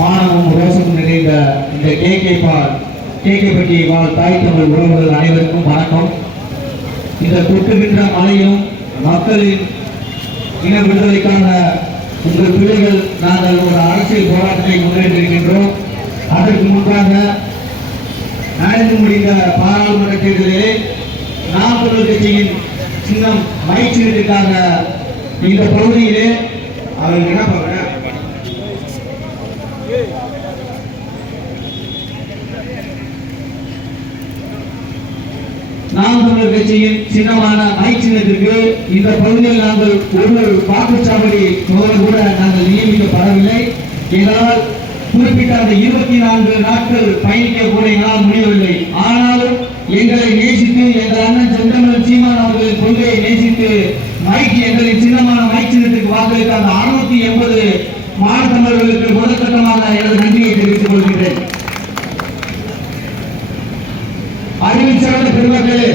மாணவம் ரோசமும் நிறைந்த இந்த கே கே பால் கே கே பட்டி வாழ் தாய் தமிழ் உறவுகள் அனைவருக்கும் வணக்கம். இந்த கொட்டுகின்ற மழையும் மக்களின் இன விடுதலைக்கான உங்கள் பிள்ளைகள் நாங்கள் ஒரு அரசியல் போராட்டத்தை முன்னேற்றிருக்கின்றோம் அதற்கு முன்பாக நடந்து முடிந்த பாராளுமன்ற தேர்தலிலே நாம் கட்சியின் சின்னம் மகிழ்ச்சியதற்காக இந்த பகுதியிலே அவர்கள் என்ன நாம் தமிழர் கட்சியின் சின்னமான மைக் சின்னத்திற்கு இந்த பகுதியில் நாங்கள் ஒரு வாக்குச்சாவடி முதல் கூட நாங்கள் நியமிக்கப்படவில்லை. எங்களால் குறிப்பிட்ட அந்த இருபத்தி நான்கு நாட்கள் பயணிக்க கூட எங்களால் முடியவில்லை. ஆனாலும் எங்களை நேசித்து எங்கள் அண்ணன் செந்தமிழ் சீமான் அவர்களின் கொள்கையை நேசித்து மைக் எங்களின் சின்னமான மைக் சின்னத்திற்கு வாக்களித்த அந்த அறுநூத்தி எண்பது மாநிலத்தமிழர்களுக்கு முதற்கட்டமாக எனது நன்றியை அறிவில் சிறந்த பெருமக்களே.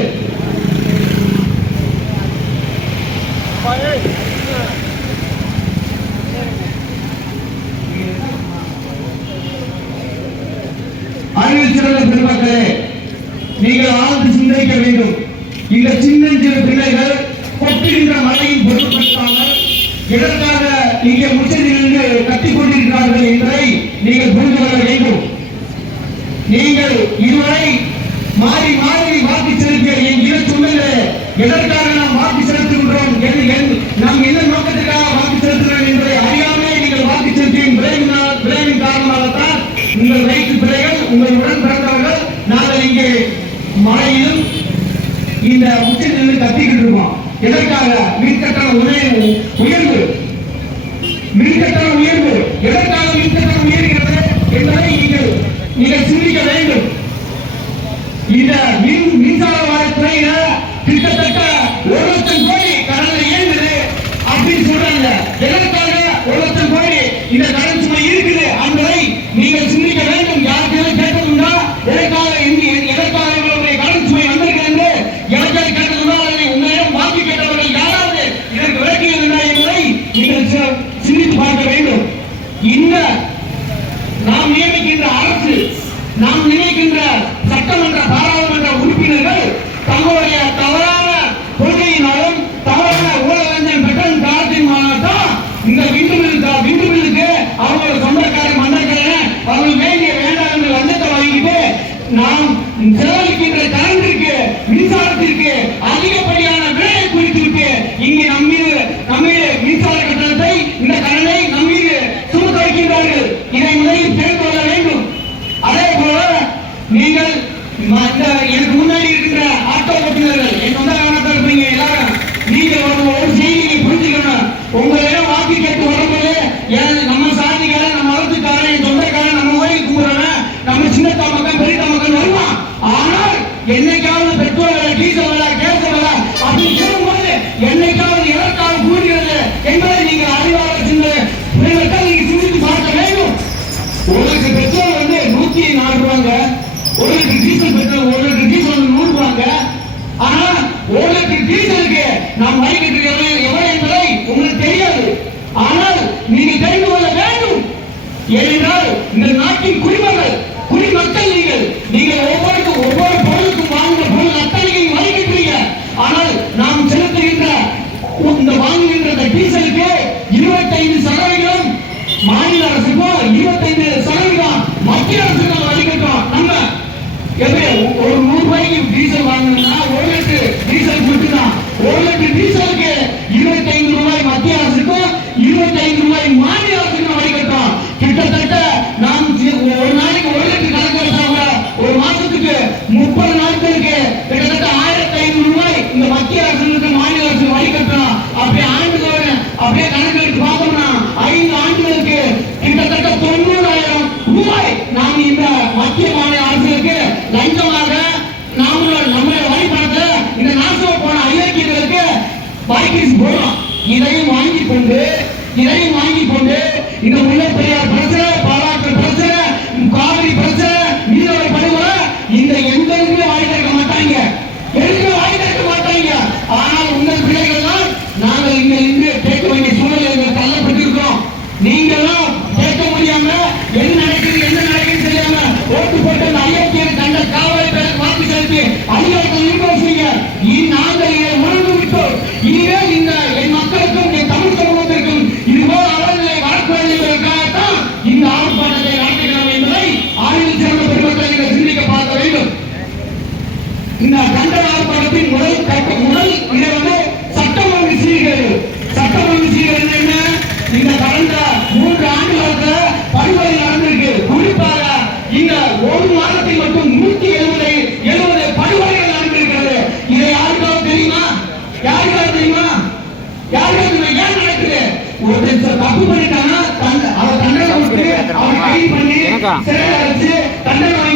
அறிவில் சிறந்த பெருமக்களே நீங்கள் ஆழ்ந்து சிந்திக்க வேண்டும். இந்த சின்னஞ்சிறு பிள்ளைகள் கொட்டுகின்ற மழையும் பொருட்படுத்தாமல் எதற்காக இங்கே முச்சதிலிருந்து கட்டிக் கொண்டிருக்கிறார்கள் என்பதை நீங்கள் புரிந்து கொள்ள வேண்டும். நீங்கள் இதுவரை மாறி மாறி வாக்கு செலுத்திய என் இரு சொன்னது எதற்காக நாம் வாக்கு செலுத்துகின்றோம் எது- எது- நாம் என்ன நோக்கத்துக்காக வாக்கு செலுத்துகிறோம் என்பதை அறியாமே நீங்கள் வாக்கு செலுத்தியும் விளைவினால் விளைவின் காரணமாகத்தான் உங்கள் வயிற்று பிள்ளைகள் உங்கள் உடன் பிறந்தவர்கள் நாங்கள் இங்கே மழையிலும் இந்த உச்சத்தில் கத்திக்கிட்டு இருக்கோம் எதற்காக மின்கட்டண உயர்வு உயர்வு? மின்கட்டண உயர்வு. எதற்காக மின்கட்டணம் உயர்கிறது என்பதை நீங்கள் நீங்கள் சிந்திக்க வேண்டும். இந்த மின் மின்சார வாரத்துறையில எனக்கு முன்னாடி நாம் வரி கட்டுகிறது எவ்வளவு என்பதை உங்களுக்கு தெரியாது. ஆனால் நீங்கள் தெரிந்து கொள்ள வேண்டும். ஏனென்றால் இந்த நாட்டின் குடிமக்கள் குடிமக்கள் நீங்கள். நீங்கள் ஒவ்வொருக்கும் ஒவ்வொரு பொருளுக்கும் வாங்குகிற பொருள் அத்தனையும் வரி ஆனால் நாம் செலுத்துகின்ற இந்த வாங்குகின்ற டீசலுக்கு இருபத்தைந்து சதவீதம் மாநில அரசுக்கும் இருபத்தைந்து சதவீதம் மத்திய அரசுக்கும் வழிகட்டும் நம்ம எப்படி ஒரு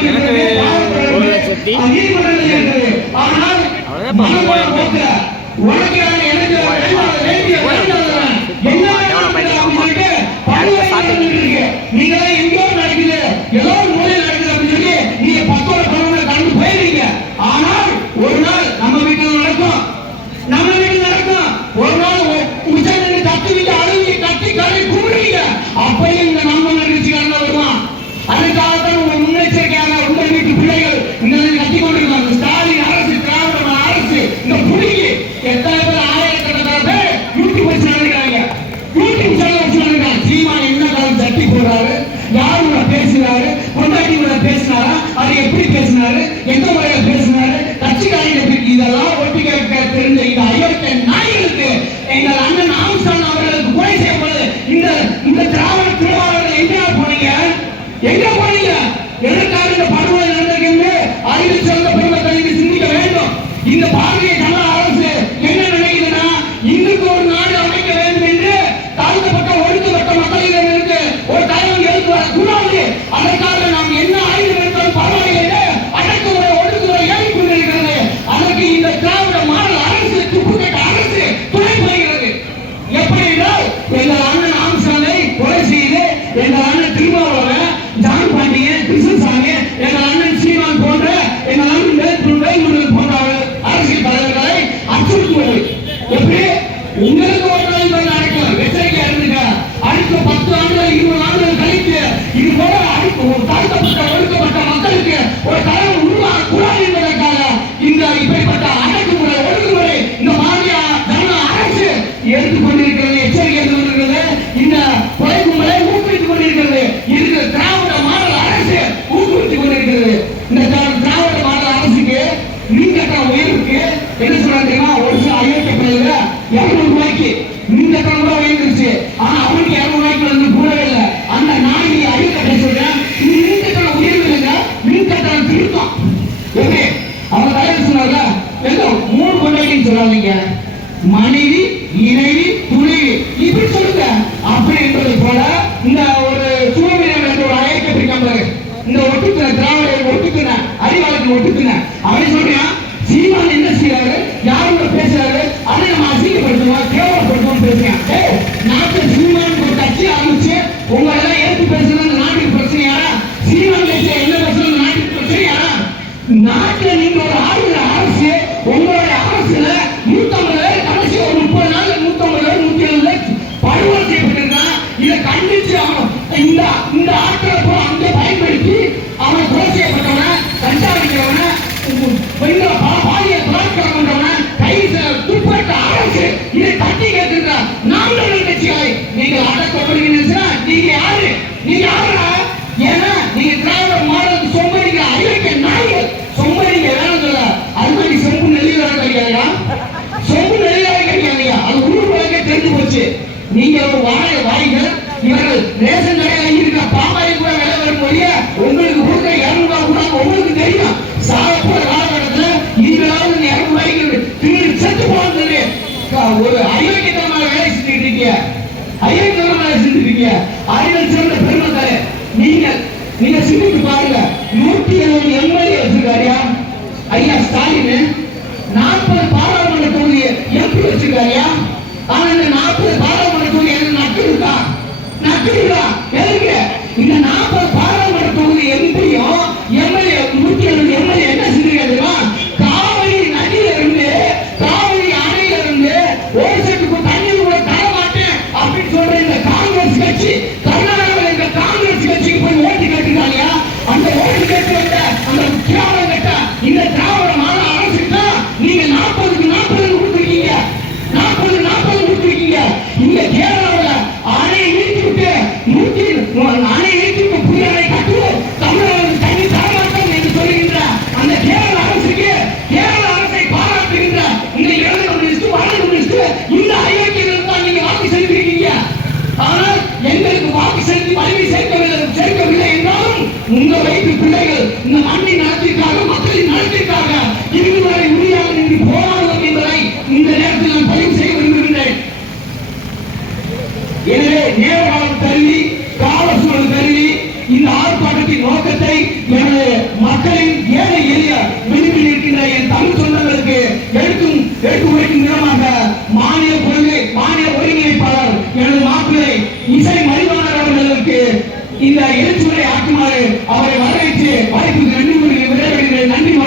எனக்கு ஒரு லட்சத்தி அவ்வளோதான் அணைக்காத ஒத்துக்குங்க அவன் சொல்றான் நீங்கள் வாழை வாய்கள் இவர்கள் ரேஷன் கடை வாங்கியிருக்க பாமாரி கூட வேலை வரும் ஒழிய உங்களுக்கு கொடுக்க இரநூறுவா கூட உங்களுக்கு தெரியும். சாகப்போற காலகட்டத்தில் நீங்களாவது இரநூறு இரநூறுவாய்க்கு திரு செத்து போகிறது ஒரு அயோக்கியத்தனமான வேலை செஞ்சுட்டு இருக்கீங்க. அயோக்கியமான வேலை செஞ்சுட்டு இருக்கீங்க. அறிவியல் சிறந்த பெருமக்களே நீங்கள் நீங்க சிந்தித்து பாருங்க. நூத்தி எழுபது எம்எல்ஏ வச்சிருக்காரியா? ஐயா ஸ்டாலின் நாற்பது பாராளுமன்ற தொகுதி எம்பி வச்சிருக்காரியா? ஆனா இந்த நாற்பது பாராளுமன்ற ஆனால் எங்களுக்கு வாக்கு செலுத்தி பதவி சேர்க்கவில்லை சேர்க்கவில்லை என்றாலும் உங்க வயிற்று பிள்ளைகள் இந்த மண்ணின் நலத்திற்காக மக்களின் நலத்திற்காக இறுதி வரை உறுதியாக நின்று போராடுவோம் என்பதை இந்த நேரத்தில் நான் பதிவு செய்ய விரும்புகின்றேன். எனவே நேர காலம் தள்ளி கால சூழல் தள்ளி இந்த ஆர்ப்பாட்டத்தின் நோக்கத்தை எனது மக்களின் எழுத்துக்களை ஆக்குமாறு அவரை வரவேற்று வாய்ப்புக்கு நன்றி நன்றி.